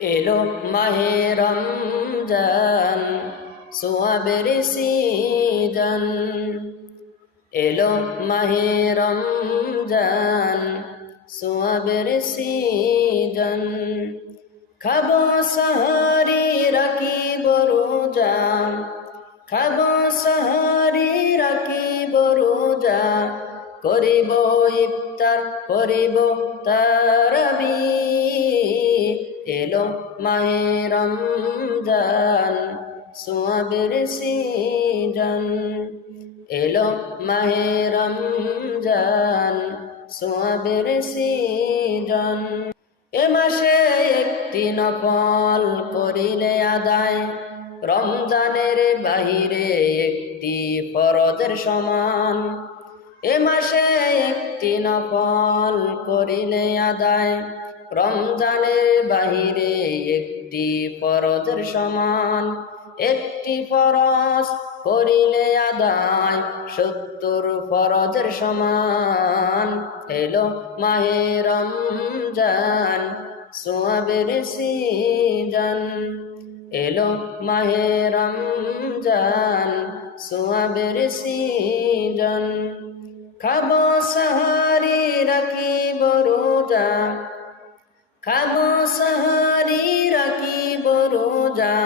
এলো মাহে রমজান সোয়াবের সিজন, এলো মাহে রমজান সোয়াবের সিজন। খাবো সাহারি রাখিব রোজা, খাবো সাহারি রাখিব রোজা, করিব ইফতার করিব তারাবি। এলো মাহে রমজান সোয়াবের সিজন, এলো মাহে রমজান সোয়াবের সিজন। এ মাসে একটি নফল করিলে আদায়, রমজানের বাহিরে একটি ফরজের সমান। এ মাসে একটি নফল করিলে আদায়, রমজানের বাহিরে একটি ফরজের সমান। একটি ফরজ করিলে আদায় ৭০ ফরজের সমান। এলো মাহে রমজান সোয়াবের সিজন, এলো মাহে রমজান সোয়াবের সিজন। খাবো সাহারি রাখিব রোজা, খাবো সাহারি রাখিব রোজা,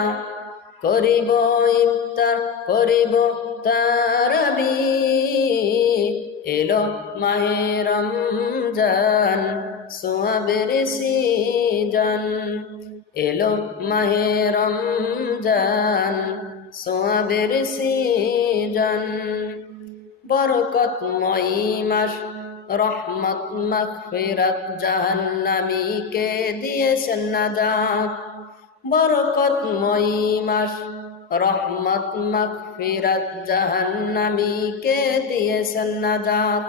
করিব ইফতার করিব তারাবি। এলো মাহে রমজান সোয়াবের সিজন, এলো মাহে রমজান সোয়াবের সিজন। বরকতময়ী মাস, রহমত মাগফিরাত, জাহান্নামীকে দিয়েছেন নাজাত। বরকতময়ী মাস, রহমত মাগফিরাত, জাহান্নামীকে দিয়েছেন নাজাত।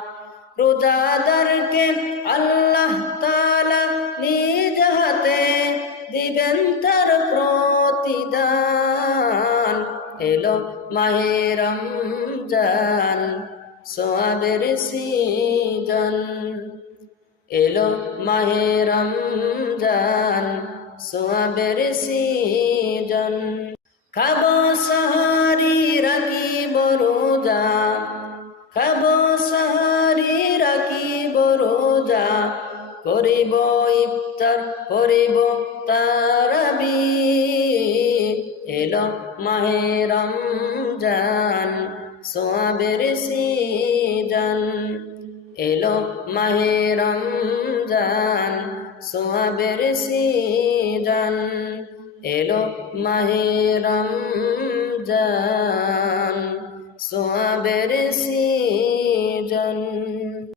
রোজাদারকে আল্লাহ তাআলা নিজ হাতে দিবেন তার প্রতিদান। এলো মাহে রমজান সোয়াবের সিজন, এলো মাহে রমজান সোয়াবের সিজন। খাবো সাহারি রাখিব রোজা, খাবো সাহারি রাখিব রোজা, করিব ইফতার করিব তারাবি। এলো মাহে রমজান সোয়াবের সিজন, এলো মাহে রমজান সোয়াবের সিজন, এলো মাহে রমজান সোয়াবের সিজন।